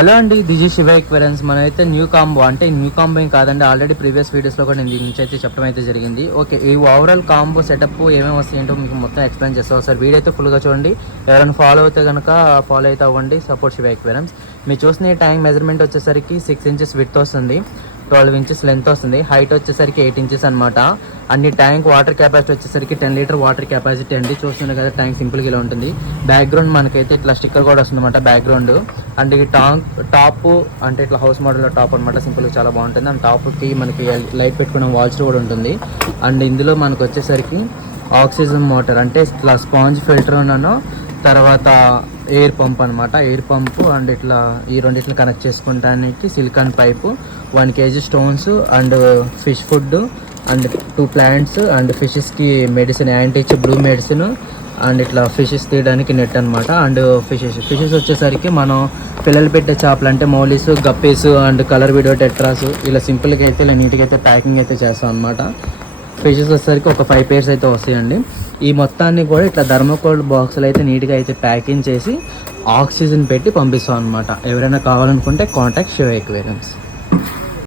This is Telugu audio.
హలో అండి, దిస్ ఇస్ శివ ఎక్వేరియన్స్. మనమైతే న్యూ కాంబో అంటే న్యూ కాంబో ఏం కాదండి, ఆల్రెడీ ప్రీవియస్ వీడియోస్లో కూడా నేను దీని నుంచి అయితే చెప్పడం అయితే జరిగింది. ఓకే, ఈ ఓవరాల్ కాంబో సెటప్ ఏమేమి వస్తాయి ఏంటో మీకు మొత్తం ఎక్స్ప్లెయిన్ చేస్తాను. ఒకసారి వీడియో అయితే ఫుల్గా చూడండి. ఎవరైనా ఫాలో అయితే కనుక ఫాలో అయితే అవ్వండి. సపోర్ట్ శివ ఎక్వేరియన్స్. మీరు చూసిన ఈ ట్యాంక్ మెజర్మెంట్ వచ్చేసరికి 6 inches విడ్త్ వస్తుంది, 12 inches లెంత్ వస్తుంది, హైట్ వచ్చేసరికి 8 inches అనమాట. అన్ని ట్యాంక్ వాటర్ కెపాసిటీ వచ్చేసరికి 10 లీటర్ వాటర్ కెపాసిటీ అండి. చూస్తున్నారు కదా, ట్యాంక్ సింపుల్గా ఇలా ఉంటుంది. బ్యాక్గ్రౌండ్ మనకైతే ఇట్లా స్టిక్కర్ కూడా వస్తుంది అనమాట బ్యాక్గ్రౌండ్. అండ్ ఈ టాప్ అంటే ఇట్లా హౌస్ మోడల్లో టాప్ అనమాట, సింపుల్గా చాలా బాగుంటుంది. అండ్ టాప్కి మనకి లైట్ పెట్టుకునే వాల్స్ కూడా ఉంటుంది. అండ్ ఇందులో మనకు వచ్చేసరికి ఆక్సిజన్ మోటార్ అంటే ఇట్లా స్పాంజ్ ఫిల్టర్ ఉన్నాను, తర్వాత ఎయిర్ పంప్ అనమాట. ఎయిర్ పంపు అండ్ ఇట్లా ఈ రెండిట్లు కనెక్ట్ చేసుకుంటానికి silicone pipe, 1 kg stones and fish food and 2 plants and ఫిషెస్కి medicine, anti blue medicine and ఇట్లా ఫిషెస్ తీయడానికి నెట్ అనమాట. అండ్ ఫిషెస్ వచ్చేసరికి మనం పిల్లలు పెట్టే చేపలు అంటే mollies, guppies and colour video tetras ఇలా సింపుల్గా అయితే ఇలా నీట్గా అయితే ప్యాకింగ్ అయితే చేస్తాం అనమాట. ఫిషెస్ వచ్చేసరికి ఒక 5 pairs అయితే వస్తాయండి. ఈ మొత్తాన్ని కూడా ఇట్లా థర్మోకోల్ బాక్సులు అయితే నీట్గా అయితే ప్యాకింగ్ చేసి ఆక్సిజన్ పెట్టి పంపిస్తాం అనమాట. ఎవరైనా కావాలనుకుంటే కాంటాక్ట్ శివ ఎక్వేరియన్స్.